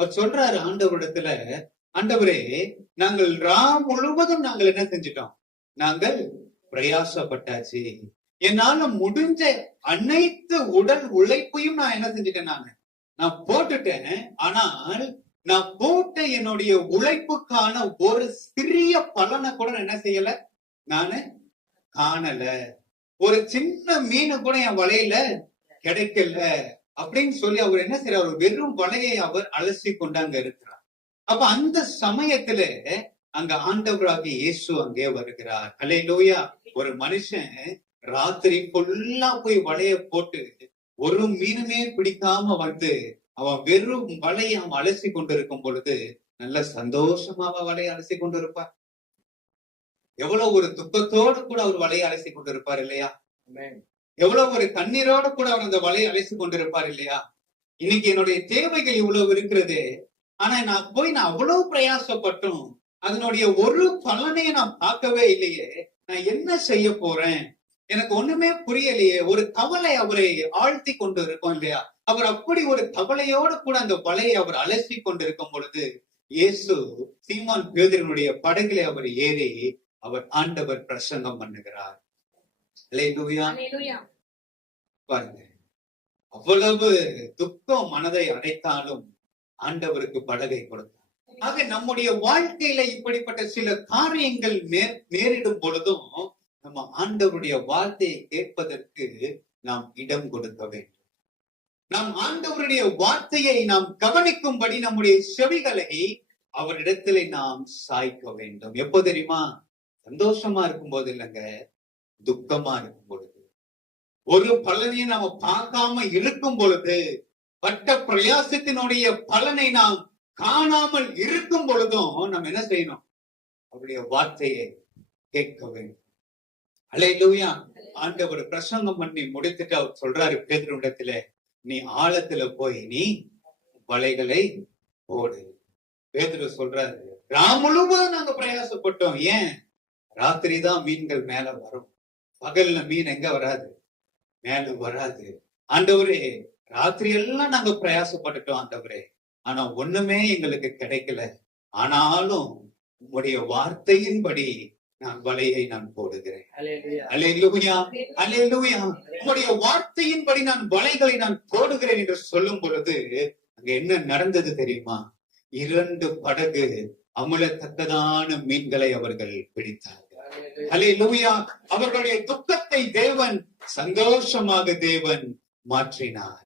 அவர் சொல்றாரு ஆண்டவரிடத்துல, ஆண்டவரே, நாங்கள் முழுவதும் நாங்கள் என்ன செஞ்சிட்டோம்? நாங்கள் பிரயாசப்பட்டாச்சு. என்னால முடிஞ்ச அனைத்து உடல் உழைப்பையும் நான் என்ன செஞ்சிட்டேன்? நான் போட்டுட்டேன். ஆனால் நான் போட்ட என்னுடைய உழைப்புக்கான ஒரு சிறிய பலனை கூட என்ன செய்யல, நானு காணல. ஒரு சின்ன மீனை கூட என் வலையில கிடைக்கல அப்படின்னு சொல்லி அவர் என்ன செய்யறார்? வெறும் வலையை அவர் அலசி கொண்டு அங்க இருக்கிறார். அப்ப அந்த சமயத்துல அங்க ஆண்டவராகிய இயேசு அங்கே வருகிறார். அல்லேலூயா. ஒரு மனுஷன் ராத்திரி ஃபுல்லா போய் வலைய போட்டு ஒரு மீனுமே பிடிக்காம வந்து அவன் வெறும் வலையை அவன் அலசி கொண்டிருக்கும் பொழுது நல்ல சந்தோஷமா அவன் வலையை அலசி கொண்டிருப்பார். எவ்வளவு ஒரு துக்கத்தோடு கூட அவர் வலையை அலசி கொண்டிருப்பார் இல்லையா? எவ்வளவு ஒரு கண்ணீரோடு கூட அவர் அந்த வலையை அலசி கொண்டிருப்பார் இல்லையா? இன்னைக்கு என்னுடைய தேவைகள் இவ்வளவு இருக்கிறது, ஆனா நான் அவ்வளவு பிரயாசப்பட்டும் அதனுடைய ஒரு பலனையை நான் பார்க்கவே இல்லையே, நான் என்ன செய்ய போறேன்? எனக்கு ஒண்ணுமே புரியலையே. ஒரு கவலை அவரை ஆழ்த்தி கொண்டு இருக்கும் இல்லையா? அவர் அப்படி ஒரு கவலையோடு கூட அந்த வலையை அவர் அலசி கொண்டிருக்கும் பொழுது இயேசு சீமான் பேதுருவினுடைய படகிலே அவர் ஏறி அவர் ஆண்டவர் பிரசங்கம் பண்ணுகிறார். பாருங்க, அவ்வளவு துக்கம் மனதை அடைத்தாலும் ஆண்டவருக்கு படகை கொடுத்தார். ஆக நம்முடைய வாழ்க்கையில இப்படிப்பட்ட சில காரியங்கள் நேரிடும் பொழுதும் நம்ம ஆண்டவருடைய வார்த்தையை கேட்பதற்கு நாம் இடம் கொடுக்க வேண்டும். நாம் ஆண்டவருடைய வார்த்தையை நாம் கவனிக்கும்படி நம்முடைய செவிகளை அவரிடத்திலே நாம் சாய்க்க வேண்டும். எப்போ தெரியுமா? சந்தோஷமா இருக்கும் போது இல்லைங்க, துக்கமா இருக்கும் பொழுது, ஒரு பலனையும் நாம பார்க்காம இருக்கும் பொழுது, பட்ட பிரயாசத்தினுடைய பலனை நாம் காணாமல் இருக்கும் பொழுதும் நம்ம என்ன செய்யணும்? அவருடைய வார்த்தையை கேட்க வேண்டும். அல்லேலூயா. ஆண்டவர் பிரசங்கம் பண்ணி முடித்துட்டு அவர் சொல்றாரு பேதுருவிடத்துல, நீ ஆழத்துல போய் நீ வலைகளை போடு. பேதுரு சொல்றாரு, முழுவதும் நாங்க பிரயாசப்பட்டோம். ஏன்? ராத்திரி தான் மீன்கள் மேல வரும், பகல்ல மீன் எங்க வராது, மேல வராது. ஆண்டவரே, ராத்திரி எல்லாம் நாங்க பிரயாசப்பட்டுட்டோம் ஆண்டவரே, ஆனா ஒண்ணுமே எங்களுக்கு கிடைக்கல. ஆனாலும் உங்களுடைய வார்த்தையின்படி நான் வலையை நான் போடுகிறேன். அல்லேலூயா, அல்லேலூயா. உங்களுடைய வார்த்தையின்படி நான் வலைகளை நான் போடுகிறேன் என்று சொல்லும் பொழுது அங்க என்ன நடந்தது தெரியுமா? 2 படகு அமுலத்தக்கதான மீன்களை அவர்கள் பிடித்தார்கள். அல்லேலூயா. அவர்களுடைய துக்கத்தை தேவன் சந்தோஷமாக தேவன் மாற்றினார்.